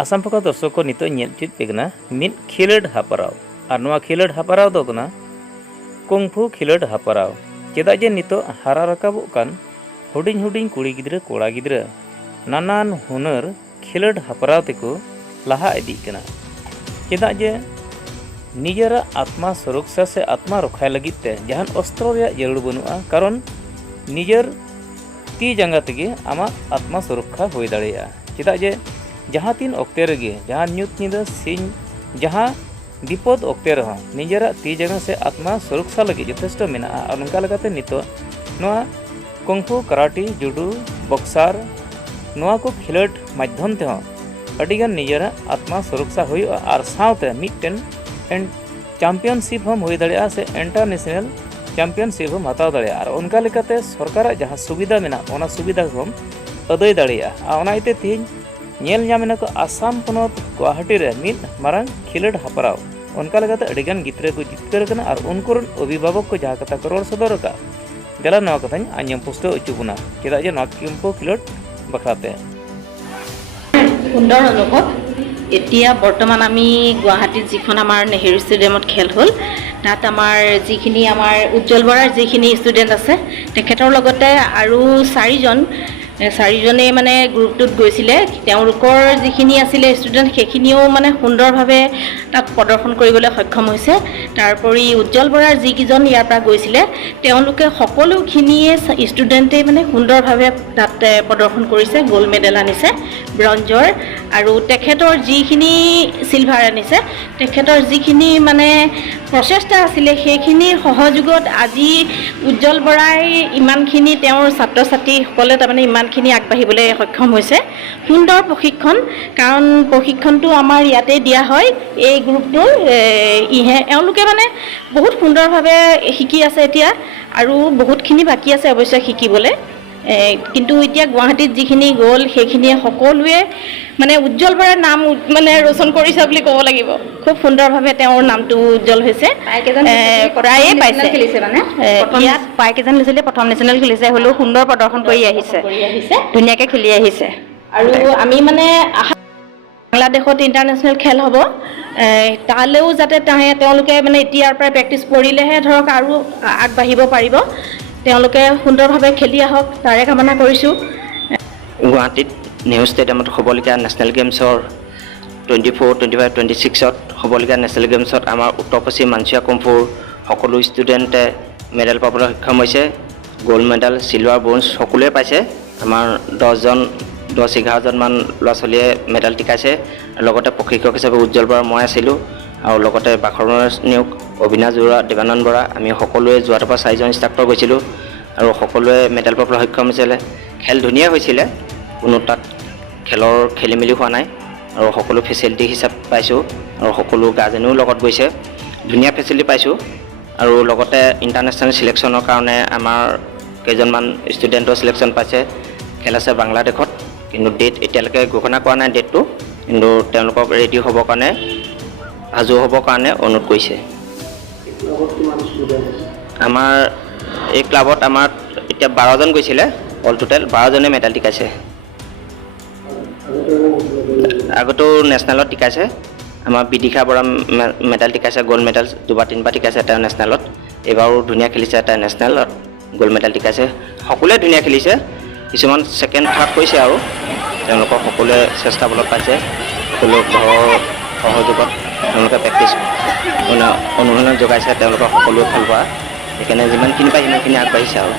आसाम पका दर्शक को नितो नेल चित पेगना मिट खिलड हापराव और नोआ खिलड हापराव दो कना कुंफु खिलड हापराव चेदा जे नितो हारा रकाबो कान हुडिंग हुडिंग कुड़ी गिद्रा कोड़ा गिद्रा नानान हुनर खिलड हापराव तेको लहा इदी कना चेदा जे निजरा आत्मा सुरक्षा से आत्मा रक्षा लगित ते जहान अस्त्र रे जरूर बनुआ कारण निजर ती जंगा तेगे आमा आत्मा सुरक्षा होई दाड़ेया चेदा जे जहाँ तीन अक्ते रेगे जहाँ न्यूत निदा सिंह जहाँ विपद अक्ते रहा निजरा ती जगह से आत्मा सुरक्षा लगे यथेष्ट मेना और उनका लगाते नितो नोआ कुंफु कराटी जुडू बक्सार नोआ को खिलट माध्यम ते अडिगान निजरा आत्मा सुरक्षा हुई और सावते मिटन एंड चैंपियनशिप हम हुई दाड़े से इंटरनेशनल चैंपियनशिप हम हताव दाड़े और उनका लेकाते सरकार जहाँ सुविधा मेना ओना सुविधा हम अदय दाड़े और इते तीन नेल नामेना को आसाम पनत गुवाहाटी रे मिद मारांग खिलड हापराव उनका लगाते अडिगान गिद्रा को जितकर कना और उनकोरन अभिभावक को जहाँ कथा करोड़ सदर का देला नवा कथाñ आंजम पुस्तो उचुबुना चेदा जे नवा किम्पो खिलड बखराते सुंदर अनुभव এতিয়া বৰ্তমান আমি গুৱাহাটীত যিখন আমাৰ নেহেৰু ষ্টেডিয়ামত খেল হ'ল তাত আমাৰ যিখিনি আমাৰ উজ্জ্বল বৰাৰ যিখিনি ষ্টুডেণ্ট আছে তেখেতৰ লগতে আৰু চাৰিজনে মানে গ্ৰুপটোত গৈছিলে তেওঁলোকৰ যিখিনি আছিলে ষ্টুডেণ্ট সেইখিনিও মানে সুন্দৰভাৱে তাত প্ৰদৰ্শন কৰিবলৈ সক্ষম হৈছে তাৰোপৰি উজ্জ্বল বৰাৰ যিকেইজন ইয়াৰ পৰা গৈছিলে তেওঁলোকে সকলোখিনিয়ে ষ্টুডেণ্টে মানে সুন্দৰভাৱে তাত প্ৰদৰ্শন কৰিছে গোল্ড মেডেল আনিছে ব্ৰঞ্জৰ আৰু তেখেতৰ যিখিনি সিলভাৰ আনিছে তেখেতৰ যিখিনি মানে প্ৰচেষ্টা আছিলে সেইখিনিৰ সহযোগত আজি উজ্জ্বল বৰাই ইমানখিনি তেওঁৰ ছাত্ৰ ছাত্ৰীসকলে তাৰমানে ইমানখিনি আগবাঢ়িবলৈ সক্ষম হৈছে সুন্দৰ প্ৰশিক্ষণ কাৰণ প্ৰশিক্ষণটো আমাৰ ইয়াতে দিয়া হয় এই গ্ৰুপটোৰ এওঁলোকে মানে বহুত সুন্দৰভাৱে শিকি আছে এতিয়া আৰু বহুতখিনি বাকী আছে অৱশ্যে শিকিবলৈ কিন্তু এতিয়া গুৱাহাটীত যিখিনি গ'ল সেইখিনিয়ে সকলোৱে মানে উজ্জ্বল বৰাৰ নাম মানে ৰোচন কৰিছে বুলি ক'ব লাগিব খুব সুন্দৰভাৱে তেওঁৰ নামটো উজ্জ্বল হৈছে প্ৰায়ে পাইছে খেলিছে মানে ইয়াত পাইকেজন লৈছিলে প্ৰথম নেশ্যনেল খেলিছে হ'লেও সুন্দৰ প্ৰদৰ্শন কৰি আহিছে ধুনীয়াকৈ খেলি আহিছে আৰু আমি মানে বাংলাদেশত ইণ্টাৰনেশ্যনেল খেল হ'ব তালৈও যাতে তেওঁলোকে মানে এতিয়াৰ পৰা প্ৰেক্টিছ কৰিলেহে ধৰক আৰু আগবাঢ়িব পাৰিব তেওঁলোকে সুন্দৰভাৱে খেলি আহক তাৰে কামনা কৰিছোঁ গুৱাহাটীত নেহেৰু ষ্টেডিয়ামত হ'বলগীয়া নেশ্যনেল গেমছৰ 24, 25, 26ত হ'বলগীয়া নেশ্যনেল গেমছত আমাৰ উত্তৰ পশ্চিম মাঞ্চিয়া কুম্ফুৰ সকলো ষ্টুডেণ্টে মেডেল পাবলৈ সক্ষম হৈছে গোল্ড মেডেল চিলভাৰ ব্ৰঞ্জ সকলোৱে পাইছে আমাৰ 10-11জন মান ল'ৰা ছোৱালীয়ে মেডেল টিকাইছে লগতে প্ৰশিক্ষক হিচাপে উজ্জ্বল বৰা মই আছিলোঁ আৰু লগতে বাখৰণৰ নিয়োগ অবিনাশ বৰা দেৱানন্দ বৰা আমি সকলোৱে যোৱাটোৰ পৰা 4জন ইনষ্ট্ৰাক্টৰ গৈছিলোঁ আৰু সকলোৱে মেডেল পাবলৈ সক্ষম হৈছিলে খেল ধুনীয়া হৈছিলে কোনো তাত খেলৰ খেলি মেলি হোৱা নাই আৰু সকলো ফেচিলিটি হিচাপ পাইছোঁ আৰু সকলো গাৰ্জেনো লগত গৈছে ধুনীয়া ফেচিলিটি পাইছোঁ আৰু লগতে ইণ্টাৰনেশ্যনেল চিলেকশ্যনৰ কাৰণে আমাৰ কেইজনমান ষ্টুডেণ্টৰ চিলেকশ্যন পাইছে খেল আছে বাংলাদেশত কিন্তু ডেট এতিয়ালৈকে ঘোষণা কৰা নাই ডেটটো কিন্তু তেওঁলোকক ৰেডি হ'বৰ কাৰণে সাজু হ'বৰ কাৰণে অনুৰোধ কৰিছে আমাৰ এই ক্লাবত আমাৰ এতিয়া 12জন গৈছিলে অল টোটেল 12জনে মেডেল টিকাইছে আগতো নেশ্যনেলত টিকাইছে আমাৰ বিদিশা বৰা মেডেল টিকাইছে গোল্ড মেডেল দুবাৰ তিনিবাৰ টিকাইছে তেওঁ নেশ্যনেলত এইবাৰো ধুনীয়া খেলিছে তেওঁ নেশ্যনেলত গোল্ড মেডেল টিকাইছে সকলোৱে ধুনীয়া খেলিছে কিছুমান ছেকেণ্ড থাৰ্ড কৰিছে আৰু তেওঁলোকৰ সকলোৱে চেষ্টা বলত পাইছে সকলো ঘৰৰ সহযোগত তেওঁলোকে প্ৰেক্টিছ অনুশীলন যোগাইছে তেওঁলোকৰ সকলোৱে ভাল পোৱা সেইকাৰণে যিমানখিনি পায় সিমানখিনি আগবাঢ়িছে আৰু